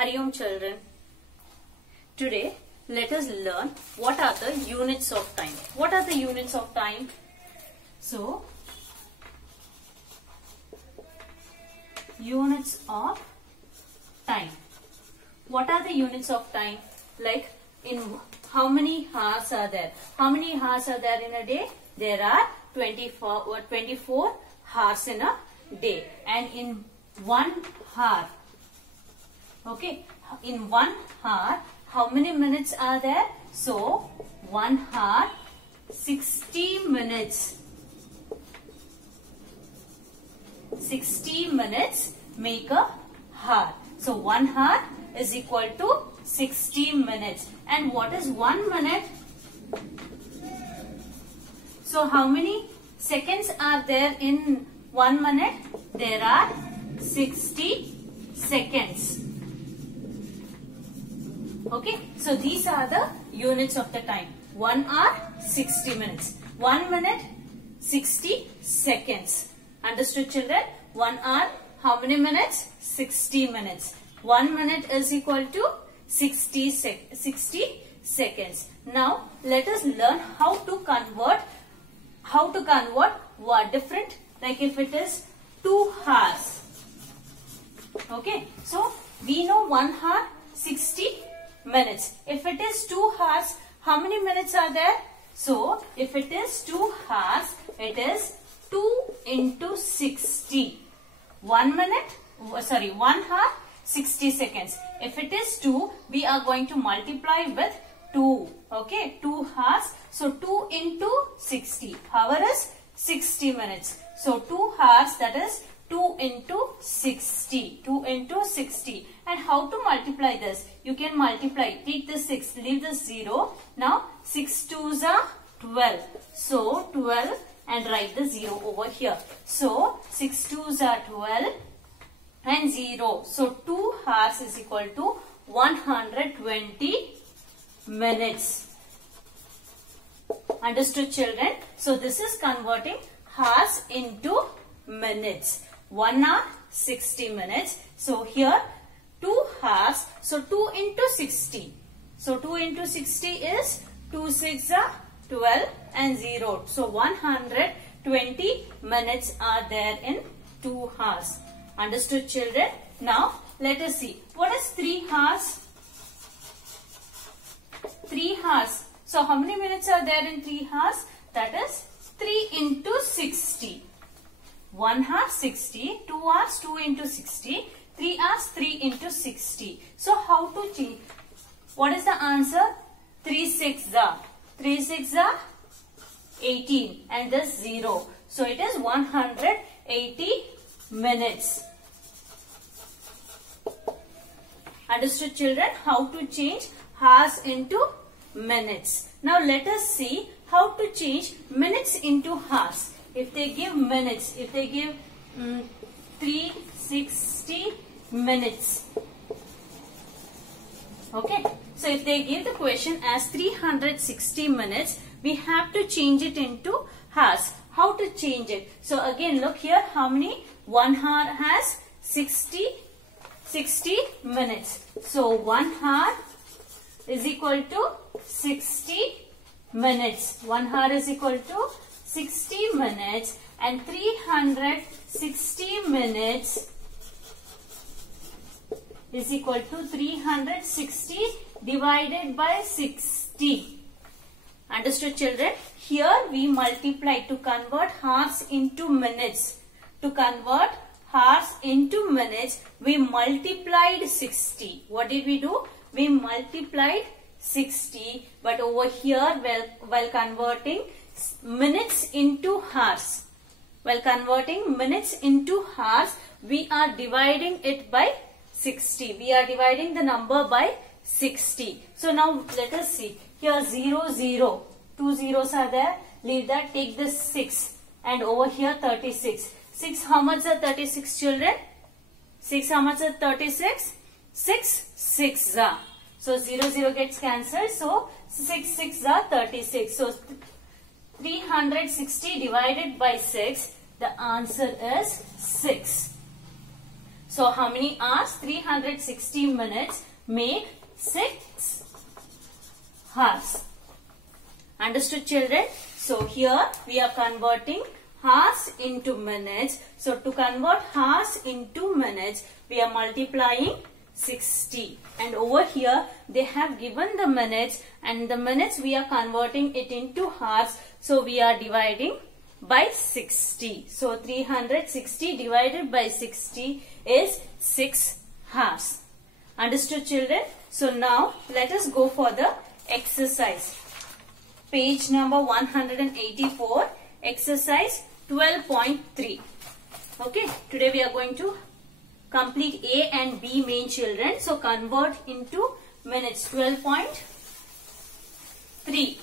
Hari Om children. Today let us learn what are the units of time. What are the units of time? So, units of time. What are the units of time? Like in how many hours are there? How many hours are there in a day? There are 24 hours in a day. And in 1 hour, okay, in 1 hour, how many minutes are there? So, 1 hour, 60 minutes. 60 minutes make a hour. So, 1 hour is equal to 60 minutes. And what is 1 minute? So, how many seconds are there in 1 minute? There are 60 seconds. Okay, so these are the units of the time. 1 hour, 60 minutes. 1 minute, 60 seconds. Understood, children? 1 hour, how many minutes? 60 minutes. 1 minute is equal to 60 seconds. Now, let us learn how to convert what different, like if it is 2 hours. Okay, so we know 1 hour, 60 minutes. If it is 2 hours, how many minutes are there? So, if it is 2 hours, it is 2 into 60. 1 hour, 60 seconds. If it is 2, we are going to multiply with 2. Okay, 2 hours. So, 2 into 60. Hour is 60 minutes. So, 2 hours, that is 2 into 60. 2 into 60. And how to multiply this? You can multiply. Take the 6. Leave the 0. Now, 6 2s are 12. So, 12 and write the 0 over here. So, 6 2s are 12 and 0. So, 2 hours is equal to 120 minutes. Understood, children? So, this is converting hours into minutes. 1 hour, 60 minutes. So, here 2 hours. So, 2 into 60. So, 2 into 60 is 2 6 are 12 and 0. So, 120 minutes are there in 2 hours. Understood, children? Now, let us see. What is 3 hours? 3 hours. So, how many minutes are there in 3 hours? That is 3 into 60. 1 hour 60, 2 hours 2 into 60, 3 hours 3 into 60. So, how to change? What is the answer? 3 6 are 18 and this 0. So, it is 180 minutes. Understood, children? How to change hours into minutes. Now, let us see how to change minutes into hours. If they give minutes, if they give 360 minutes. Okay. So, if they give the question as 360 minutes, we have to change it into hours. How to change it? So, again look here, how many? 1 hour has 60 minutes. So, 1 hour is equal to 60 minutes. 1 hour is equal to 60 minutes and 360 minutes is equal to 360 divided by 60. Understood, children? Here we multiply to convert hours into minutes. To convert hours into minutes, we multiplied 60. What did we do? We multiplied 60, but over here while converting minutes into hours, we are dividing it by 60. We are dividing the number by 60. So, now let us see. Here 0, 0. 2 zeros are there. Leave that. Take the 6. And over here 36. 6, how much are 36, children? 6, how much are 36? 6 6 are. So, 0 0 gets cancelled. So, 6 6 are 36. So, 360 divided by 6, the answer is 6. So how many hours? 360 minutes make 6 hours. Understood, children? So here we are converting hours into minutes. So to convert hours into minutes, we are multiplying 60. And over here they have given the minutes, and the minutes we are converting it into hours. So we are dividing by 60. So 360 divided by 60 is 6 hours. Understood, children? So now let us go for the exercise. Page number 184, exercise 12.3. Okay, today we are going to complete A and B main, children. So convert into minutes. 12.3.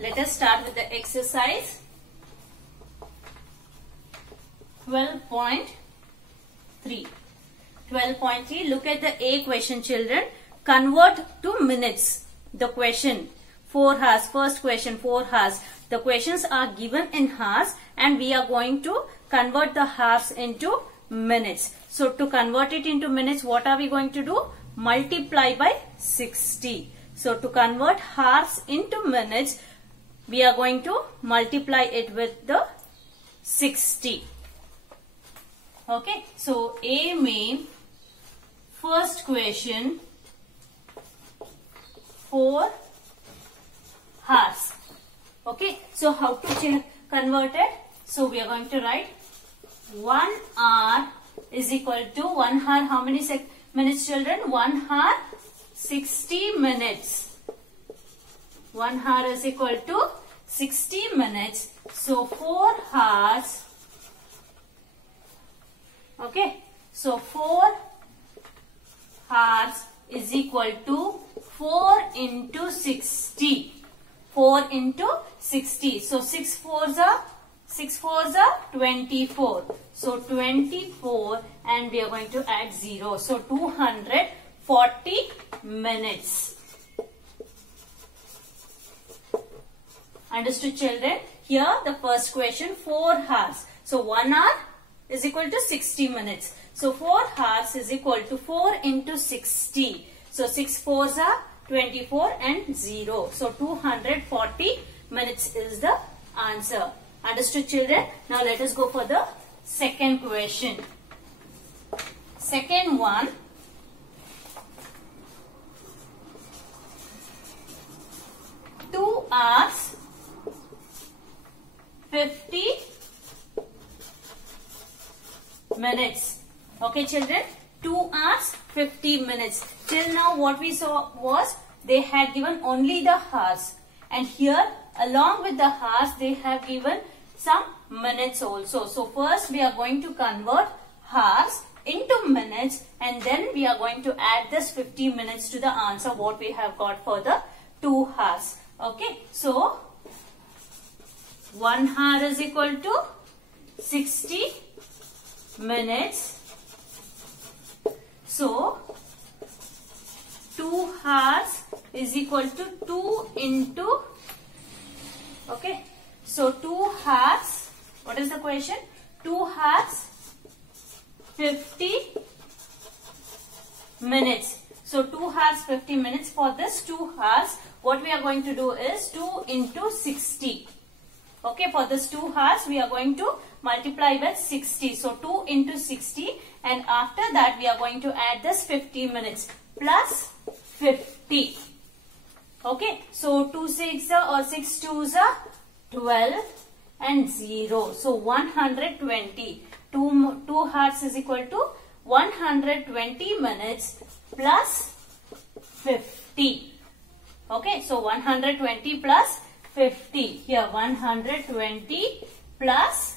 Let us start with the exercise 12.3. 12.3. Look at the A question, children. Convert to minutes. The question 4 hours. First question 4 hours. The questions are given in hours and we are going to convert the hours into minutes. So to convert it into minutes, what are we going to do? Multiply by 60. So to convert hours into minutes, we are going to multiply it with the 60. Okay, so A main, first question 4 hours. Okay, so how to convert it? So we are going to write 1 hour is equal to 1 hour. How many minutes, children? 1 hour 60 minutes. 1 hour is equal to 60 minutes. So 4 hours. Okay, so 4 hours is equal to 4 into 60. 4 into 60. So 6 fours are 24. So 24 and we are going to add 0. So 240 minutes. Understood, children? Here the first question 4 hours. So 1 hour is equal to 60 minutes. So 4 hours is equal to 4 into 60. So 6 fours are 24 and 0. So 240 minutes is the answer. Understood, children? Now let us go for the second question. Second one. Two hours 50 minutes. Okay, children? 2 hours 50 minutes. Till now what we saw was they had given only the hours, and here along with the hours they have given some minutes also. So first we are going to convert hours into minutes, and then we are going to add this 50 minutes to the answer what we have got for the 2 hours. Okay, so 1 hour is equal to 60 minutes. So 2 hours is equal to 2 into, okay, so 2 hours, what is the question? 2 hours 50 minutes. So 2 hours 50 minutes. For this 2 hours, what we are going to do is 2 into 60. Okay, for this 2 hours we are going to multiply with 60. So 2 into 60, and after that we are going to add this 50 minutes plus 50. Okay, so 2 6 or 6 2s are 12 and 0. So 120. 2 hours is equal to 120 minutes plus 50. Okay, so 120 plus 50. Here 120 plus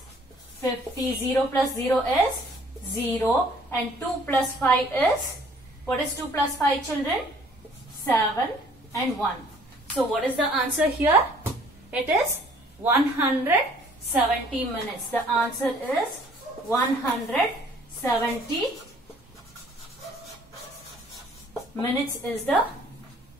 50. 0 plus 0 is 0. And 2 plus 5 is, what is 2 plus 5, children? 7 and 1. So what is the answer here? It is 170 minutes. The answer is 170 minutes is the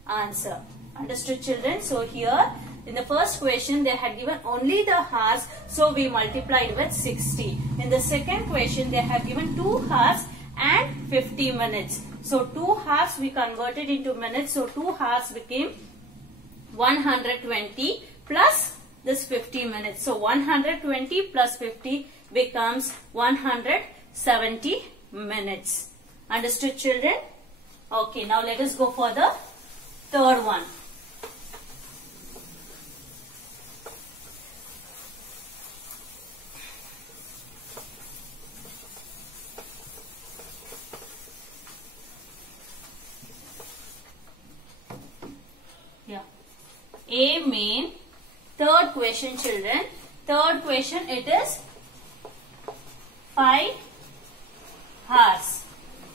answer. Understood, children? So here in the first question they had given only the hours, so we multiplied with 60. In the second question they have given 2 hours and 50 minutes. So 2 hours we converted into minutes, so 2 hours became 120 plus this 50 minutes. So 120 plus 50 becomes 170 minutes. Understood, children? Okay, now let us go for the third one. Yeah. A main. Third question, children. Third question, it is 5 hours.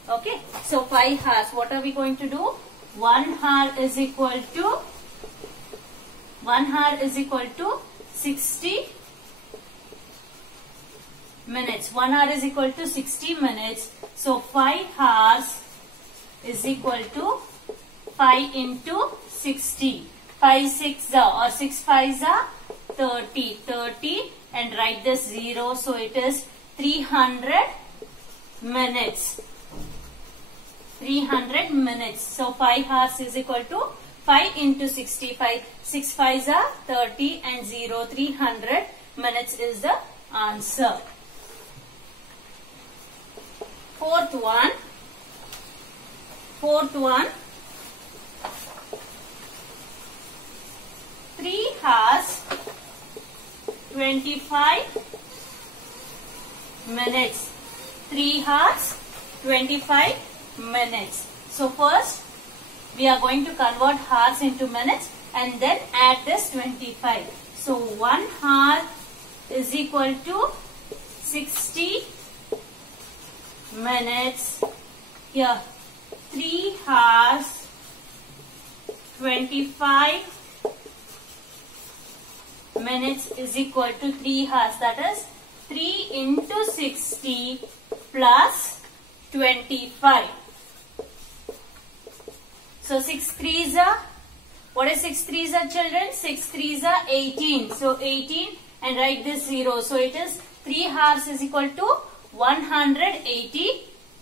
Okay. So 5 hours. What are we going to do? 1 hour is equal to 60 minutes. 1 hour is equal to 60 minutes. So 5 hours is equal to 5 into 60. 5 6 or 6 5 30 and write this 0. So it is 300 minutes. 300 minutes. So 5 hours is equal to 5 into 65. 6 5 30 and 0. 300 minutes is the answer. Fourth one. 3 hours 25 minutes. 3 hours 25 minutes. So first we are going to convert hours into minutes and then add this 25. So 1 hour is equal to 60 minutes. Here 3 hours 25 minutes is equal to 3 hours. That is 3 into 60 plus 25. So 6 3s are, what is 6 3s are, children? 6 3s are 18. So 18 and write this 0. So it is 3 hours is equal to 180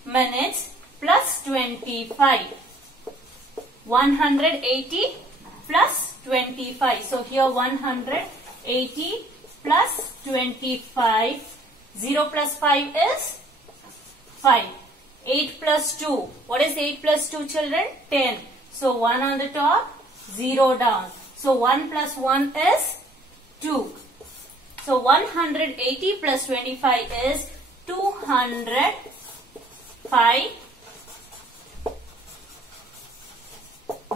minutes plus 25. 180 plus 25. So here 180 plus 25. 0 plus 5 is 5. 8 plus 2. What is 8 plus 2, children? 10. So 1 on the top, 0 down. So 1 plus 1 is 2. So 180 plus 25 is 205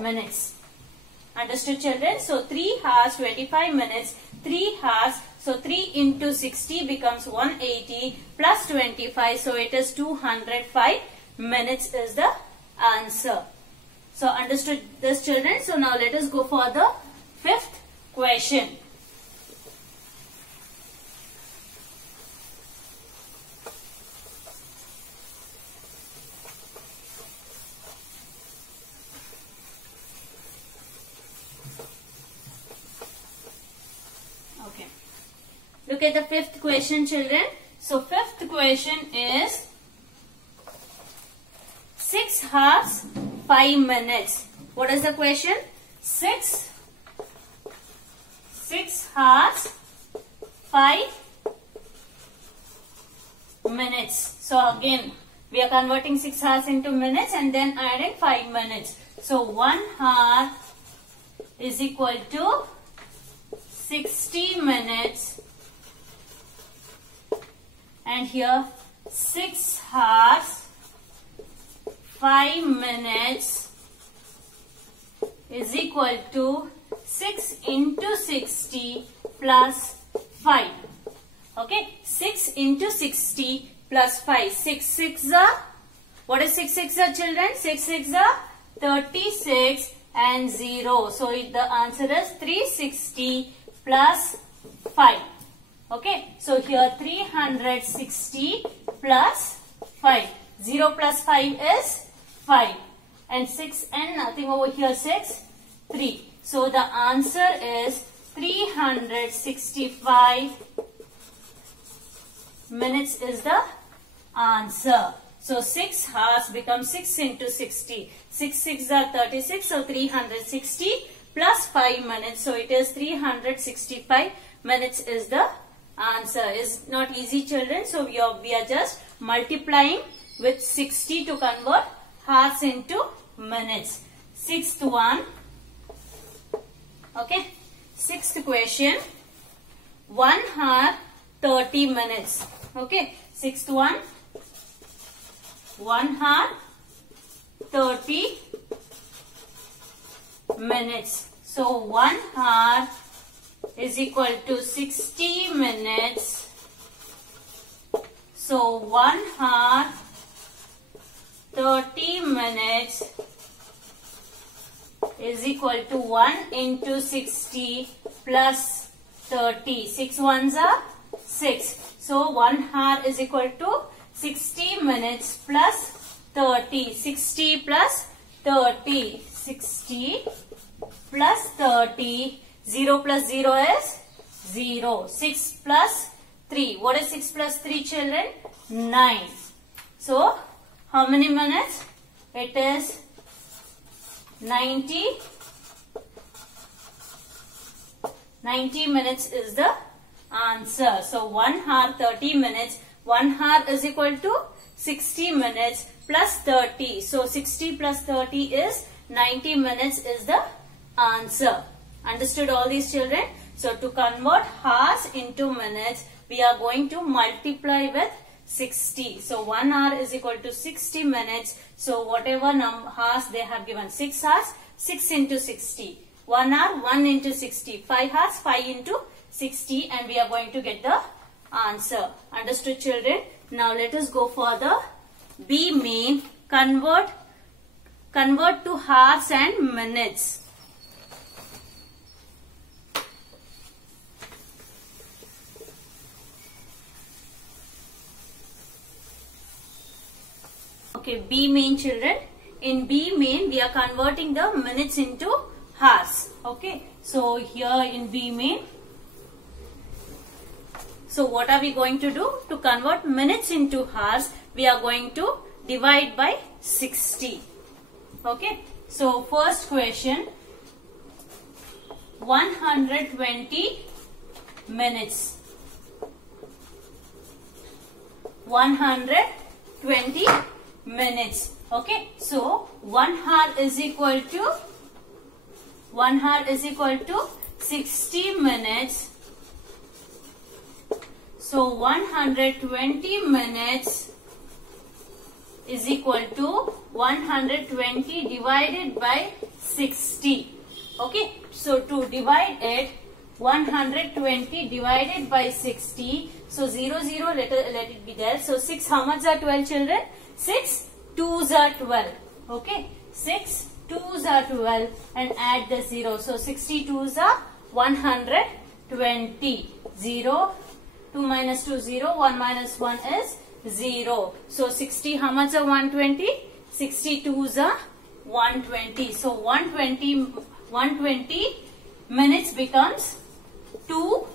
minutes. Understood, children? So 3 hours 25 minutes. 3 hours. So 3 into 60 becomes 180 plus 25. So it is 205 minutes is the answer. So understood this, children? So now let us go for the fifth question. Okay. Look at the fifth question, children. So fifth question is 6 hours 5 minutes. What is the question? 6 hours 5 minutes. So again we are converting 6 hours into minutes and then adding 5 minutes. So 1 hour is equal to 60 minutes and here 6 hours 5 minutes is equal to 6 into 60 plus 5. Okay, 6 into 60 plus 5. 6 6 are, what is 6 6 are, children? 6 6 are 36 and 0. So the answer is 360 plus 5. Okay, so here 360 plus 5. 0 plus 5 is 5. And 6 and nothing over here, 6, 3. So the answer is 365 minutes is the answer. So 6 hours becomes 6 into 60. 6 6 are 36. So 360 plus 5 minutes. So it is 365 minutes is the answer. Is not easy, children. So we are just multiplying with 60 to convert hours into minutes. Sixth one. Okay. Sixth question. 1 hour 30 minutes. Okay. Sixth one. 1 hour 30 minutes. So 1 hour is equal to 60 minutes. So 1 hour 30 minutes is equal to 1 into 60 plus 30. 6 ones are 6. So 1 hour is equal to 60 minutes plus 30. 60 plus 30. 60 plus 30. 0 plus 0 is 0. 6 plus 3. What is 6 plus 3, children? 9. So, how many minutes? It is 90. 90 minutes is the answer. So, 1 hour 30 minutes. 1 hour is equal to 60 minutes plus 30. So, 60 plus 30 is 90 minutes is the answer. Understood all these, children? So, to convert hours into minutes, we are going to multiply with 60. So, 1 hour is equal to 60 minutes. So, whatever hours they have given, 6 hours, 6 into 60. 1 hour, 1 into 60. 5 hours, 5 into 60, and we are going to get the answer. Understood, children? Now, let us go for the B main. Convert to hours and minutes. Okay, B main, children. In B main, we are converting the minutes into hours. Okay, so here in B main, so what are we going to do? To convert minutes into hours, we are going to divide by 60. Okay, so first question, 120 minutes. 120 minutes. Okay, so 1 hour is equal to 60 minutes. So 120 minutes is equal to 120 divided by 60. Okay, so to divide it, 120 divided by 60. So 0, 0, let it be there. So 6, how much are 12, children? 6 2s are 12. Okay, 6 2s are 12 and add the 0. So 62s are 120. 0, 2 minus 2, 0, 1 minus 1 is 0. So 60, how much are 120? 62s are 120. So 120 minutes becomes 2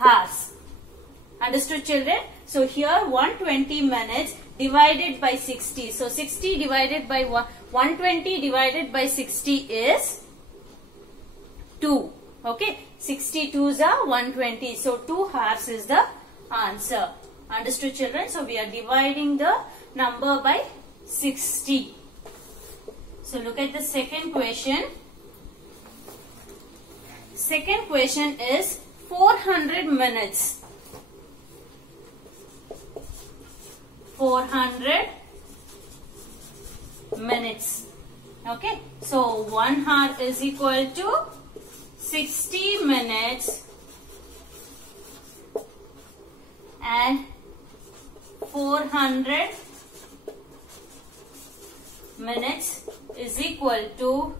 hours. Understood, children? So here 120 minutes divided by 60. So 60 divided by 120 divided by 60 is 2. Okay, 62s are 120. So 2 hours is the answer. Understood, children? So we are dividing the number by 60. So look at the second question. Second question is 400 minutes. 400 minutes. Okay, so 1 hour is equal to 60 minutes and 400 minutes is equal to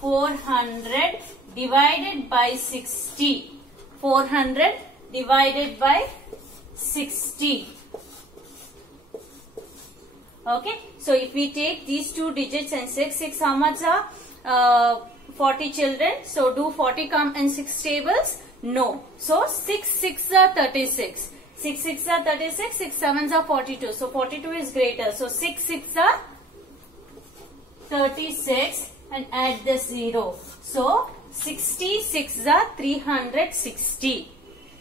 400 divided by 60. 400 divided by 60. Okay, so if we take these two digits and 6 how much are 40 children. So do 40 come in 6 tables? No. So 6 6s are 36. 6 6s are 36. 6 7s are 42. So 42 is greater. So 6 6s are 36 and add the 0. So 66 are 360.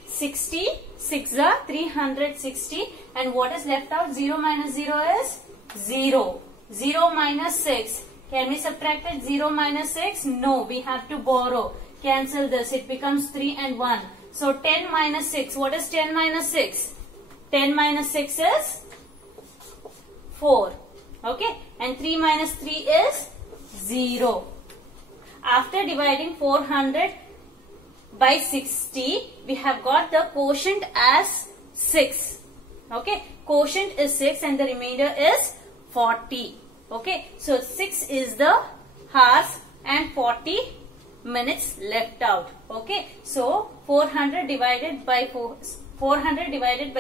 66 are 360 and what is left out? 0 minus 0 is 0. 0 minus 6. Can we subtract it? 0 minus 6? No, we have to borrow. Cancel this. It becomes 3 and 1. So 10 minus 6. What is 10 minus 6? 10 minus 6 is 4. Okay. And 3 minus 3 is 0. After dividing 400 by 60, we have got the quotient as 6. Okay. Quotient is 6 and the remainder is 40. Okay. So 6 is the hours and 40 minutes left out. Okay. So 400 divided by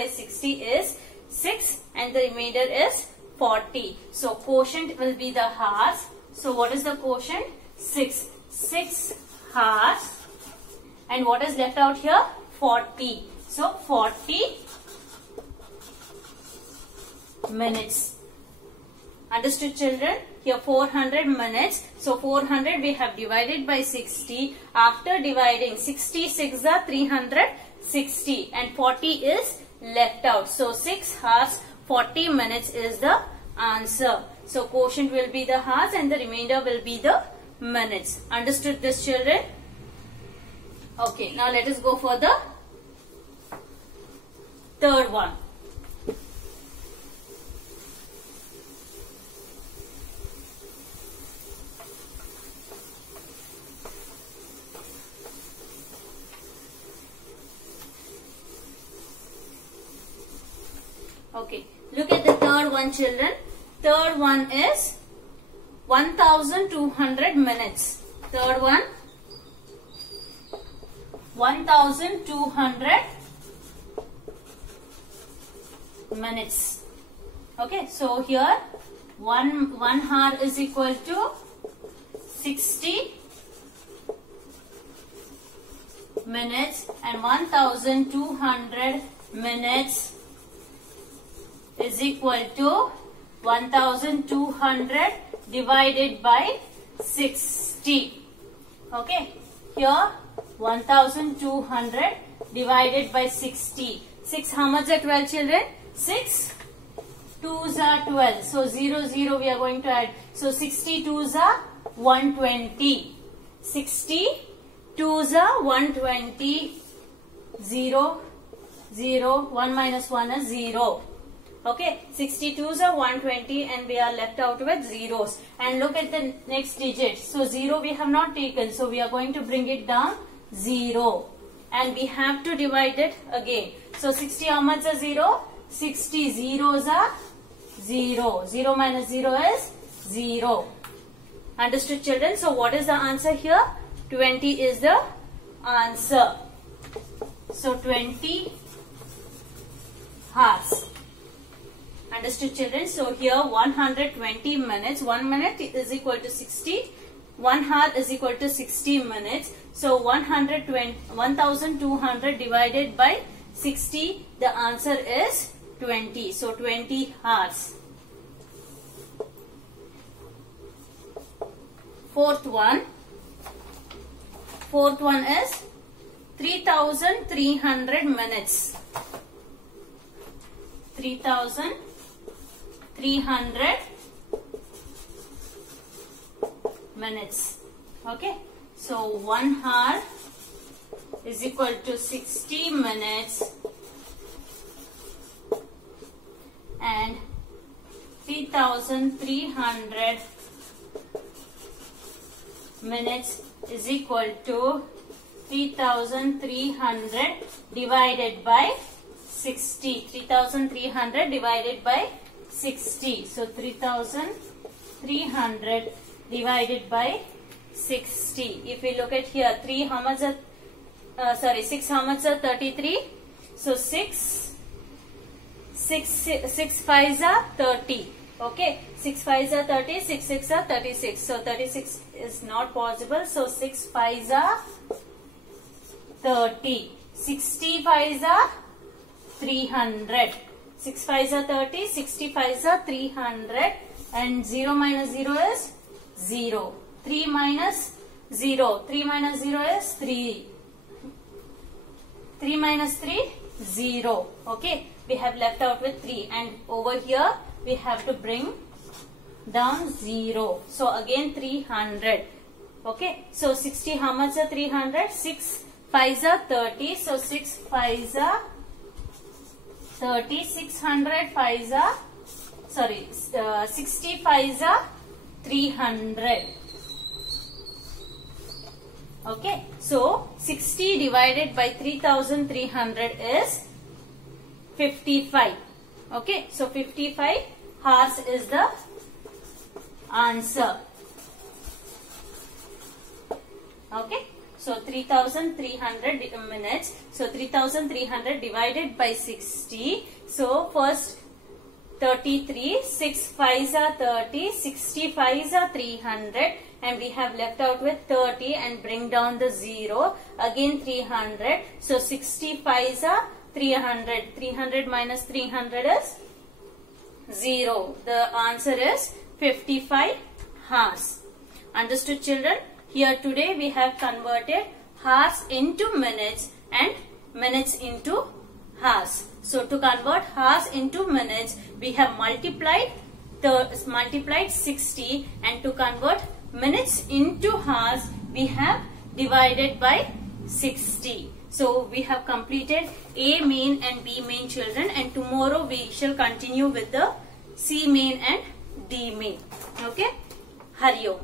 60 is 6 and the remainder is 40. So quotient will be the hours. So what is the quotient? 6. 6 hours. And what is left out here? 40. So 40 minutes. Understood, children? Here 400 minutes. So 400 we have divided by 60. After dividing, 66 are 360 and 40 is left out. So 6 hours 40 minutes is the answer. So quotient will be the hours and the remainder will be the minutes. Understood this, children? Okay, now let us go for the third one. Okay, look at the third one, children. Third one is 1200 minutes. Third one, 1200 minutes. Okay, so here one hour is equal to 60 minutes and 1200 minutes is equal to 1200 divided by 60. Okay, here 1200 divided by 60. 6 how much are 12, children? 6 2s are 12. So 0 0 we are going to add. So 60 2s are 120. 60 2s are 120. 0 0 1 minus 1 is 0. Okay, 62s are 120 and we are left out with zeros. And look at the next digit. So 0 we have not taken. So we are going to bring it down 0. And we have to divide it again. So 60 how much is 0? 60 zeros are 0. 0 minus 0 is 0. Understood, children? So what is the answer here? 20 is the answer. So 20 hours. Understood, children? So here 120 minutes. 1 minute is equal to 60. 1 hour is equal to 60 minutes. So 1200 divided by 60. The answer is 20. So 20 hours. Fourth one is 3300 minutes. 3300 minutes. Okay. So 1 hour is equal to 60 minutes and 3300 minutes is equal to 3300 divided by 60. 3300 divided by 60. So 3300 divided by 60. If we look at here, 3 how much are 6 how much are 33? So 6 5s are 30. Okay, 6 5s are 30, 6 6 are 36. So 36 is not possible. So 6 5s are 30. 60 5s are 300. 6 5s are 30, 60 5s are 300. And 0 minus 0 is 0. 3 minus 0. 3 minus 0 is 3. 3 minus 3, 0. Okay, we have left out with 3. And over here, we have to bring down 0. So again 300. Okay, so 60, how much are 300? 6 5s are 30. So 6 5s are 30. 600 5s are, sorry, 60 5s are 300. Okay, so 60 divided by 3300 is 55. Okay, so 55 hours is the answer. Okay, so 3300 minutes. So 3300 divided by 60. So first 33, 6 5s are 30, 60 5s are 300, and we have left out with 30 and bring down the 0. Again 300. So 60 5s are 300. 300 minus 300 is 0. The answer is 55 hours. Understood, children? Here today we have converted hours into minutes and minutes into hours. So to convert hours into minutes, we have multiplied 60, and to convert minutes into hours, we have divided by 60. So we have completed A main and B main, children, and tomorrow we shall continue with the C main and D main. Okay? Hari Om.